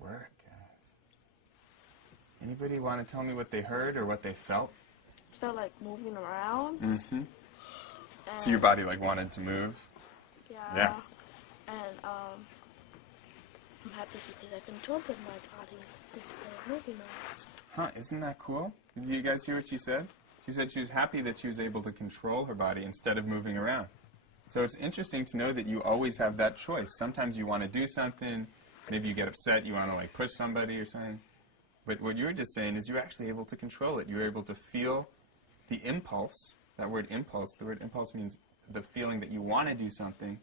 work, guys. Anybody want to tell me what they heard or what they felt? Felt like moving around. Mm-hmm. So your body like wanted to move? Yeah. And I'm happy because I controlled my body instead of moving around. Huh, isn't that cool? Did you guys hear what she said? She said she was happy that she was able to control her body instead of moving around. So it's interesting to know that you always have that choice. Sometimes you want to do something, maybe you get upset, you want to like push somebody or something. But what you were just saying is you're actually able to control it. You're able to feel the impulse. That word impulse, the word impulse means the feeling that you want to do something.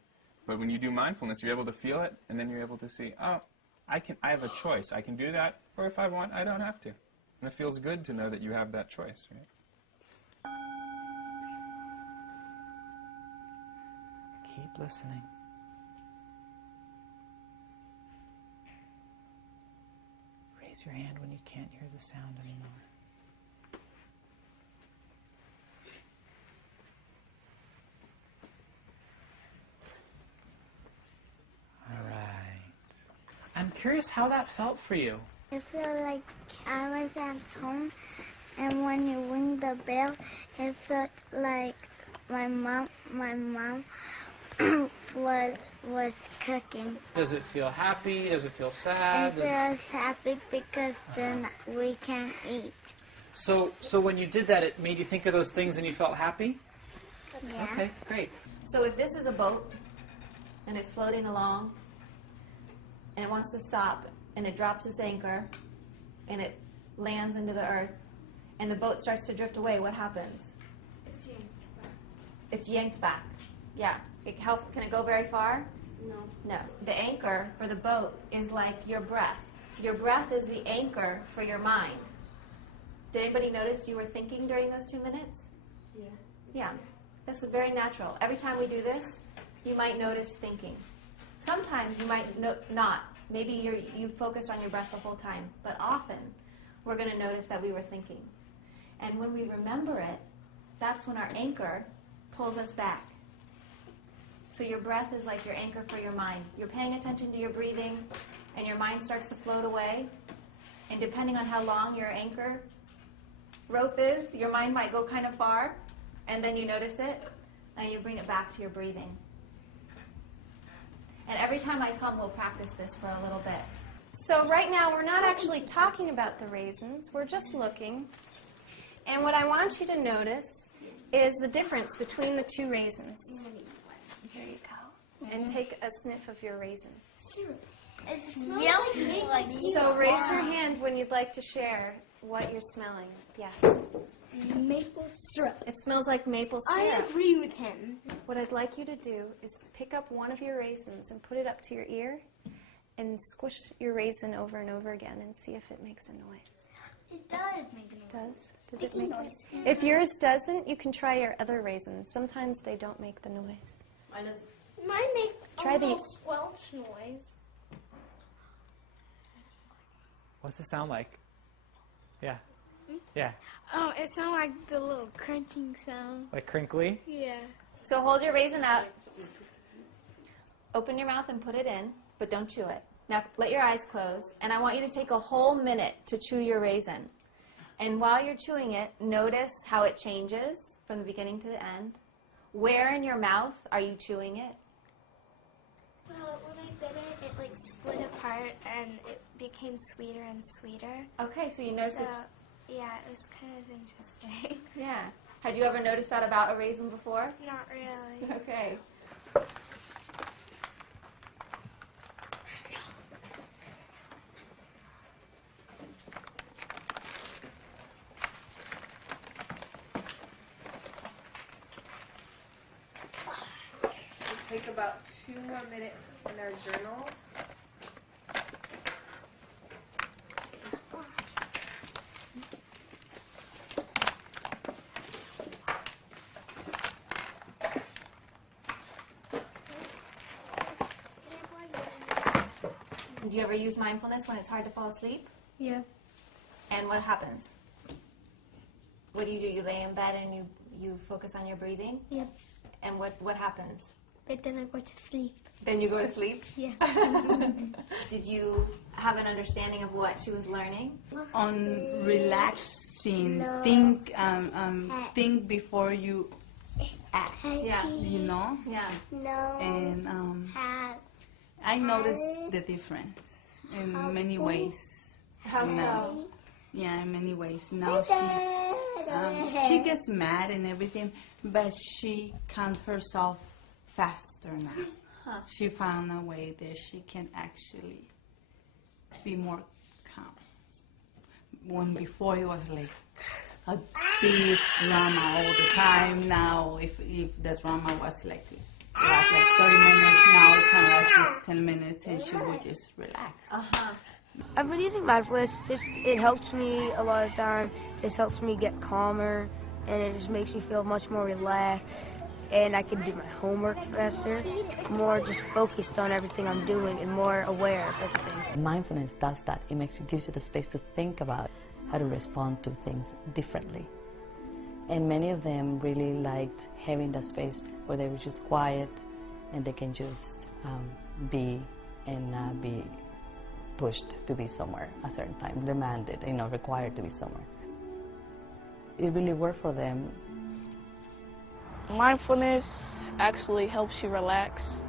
But when you do mindfulness, you're able to feel it, and then you're able to see, oh, I have a choice. I can do that, or if I want, I don't have to. And it feels good to know that you have that choice, right? Keep listening. Raise your hand when you can't hear the sound anymore. All right. I'm curious how that felt for you. I feel like I was at home, and when you ring the bell, it felt like my mom was cooking. Does it feel happy? Does it feel sad? It feels happy because then we can eat. So when you did that, it made you think of those things and you felt happy? Yeah. Okay, great. So if this is a boat and it's floating along and it wants to stop and it drops its anchor and it lands into the earth and the boat starts to drift away, what happens? It's yanked back. It's yanked back. Yeah. Can it go very far? No. No. The anchor for the boat is like your breath. Your breath is the anchor for your mind. Did anybody notice you were thinking during those 2 minutes? Yeah. Yeah. This is very natural. Every time we do this, you might notice thinking. Sometimes you might not. Maybe you focused on your breath the whole time. But often, we're going to notice that we were thinking. And when we remember it, that's when our anchor pulls us back. So your breath is like your anchor for your mind. You're paying attention to your breathing, and your mind starts to float away. And depending on how long your anchor rope is, your mind might go kind of far, and then you notice it, and you bring it back to your breathing. And every time I come, we'll practice this for a little bit. So right now, we're not actually talking about the raisins. We're just looking. And what I want you to notice is the difference between the two raisins. Here you go. And take a sniff of your raisin. So raise your hand when you'd like to share what you're smelling. Yes. Maple syrup. It smells like maple syrup. I agree with him. What I'd like you to do is pick up one of your raisins and put it up to your ear and squish your raisin over and over again and see if it makes a noise. It does make a noise. Does it make noise? If yours doesn't, you can try your other raisins. Sometimes they don't make the noise. Mine makes Try a the- little squelch noise. What's it sound like? Yeah. Yeah. Oh, it sounds like the little crunching sound. Like crinkly? Yeah. So hold your raisin out. Open your mouth and put it in, but don't chew it. Now let your eyes close, and I want you to take a whole minute to chew your raisin. And while you're chewing it, notice how it changes from the beginning to the end. Where in your mouth are you chewing it? Well, when I bit it, it like split apart and it became sweeter and sweeter. Okay, so you notice So, it. yeah, it was kind of interesting. Yeah. Had you ever noticed that about a raisin before? Not really. Okay. We'll take about 2 more minutes in our journals. Do you ever use mindfulness when it's hard to fall asleep? Yeah. And what happens? What do? You lay in bed and you focus on your breathing? Yeah. And what happens? but then I go to sleep. Then you go to sleep? Yeah. Did you have an understanding of what she was learning? On relaxing, No. think before you act, Yeah. you know? Yeah. No. And Have. I noticed the difference in many ways. How so? Yeah, in many ways. Now she gets mad and everything, but she calms herself faster now. Huh. She found a way that she can actually be more calm. When before it was like a big drama all the time. Now, if the drama was like 30 minutes, now it can last just 10 minutes, and she would just relax. Uh-huh. I've been using mindfulness. It helps me a lot of time. Just helps me get calmer, and it just makes me feel much more relaxed. And I can do my homework faster, more just focused on everything I'm doing and more aware of everything. Mindfulness does that. It gives you the space to think about how to respond to things differently. And many of them really liked having that space where they were just quiet and they can just be and not be pushed to be somewhere a certain time, demanded, required to be somewhere. It really worked for them. Mindfulness actually helps you relax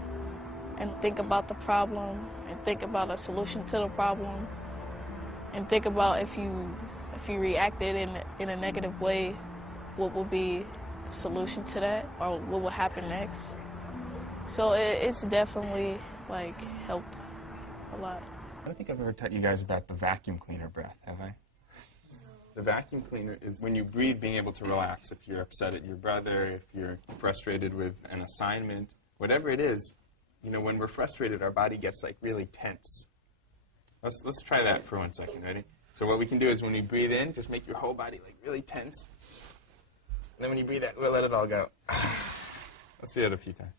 and think about the problem and think about a solution to the problem and think about if you reacted in a negative way, what will be the solution to that or what will happen next. So it's definitely helped a lot. I don't think I've ever taught you guys about the vacuum cleaner breath, have I? The vacuum cleaner is when you breathe, being able to relax. If you're upset at your brother, if you're frustrated with an assignment, whatever it is, when we're frustrated, our body gets really tense. Let's try that for 1 second. Ready? So what we can do is when you breathe in, just make your whole body really tense. And then when you breathe out, we'll let it all go. Let's do it a few times.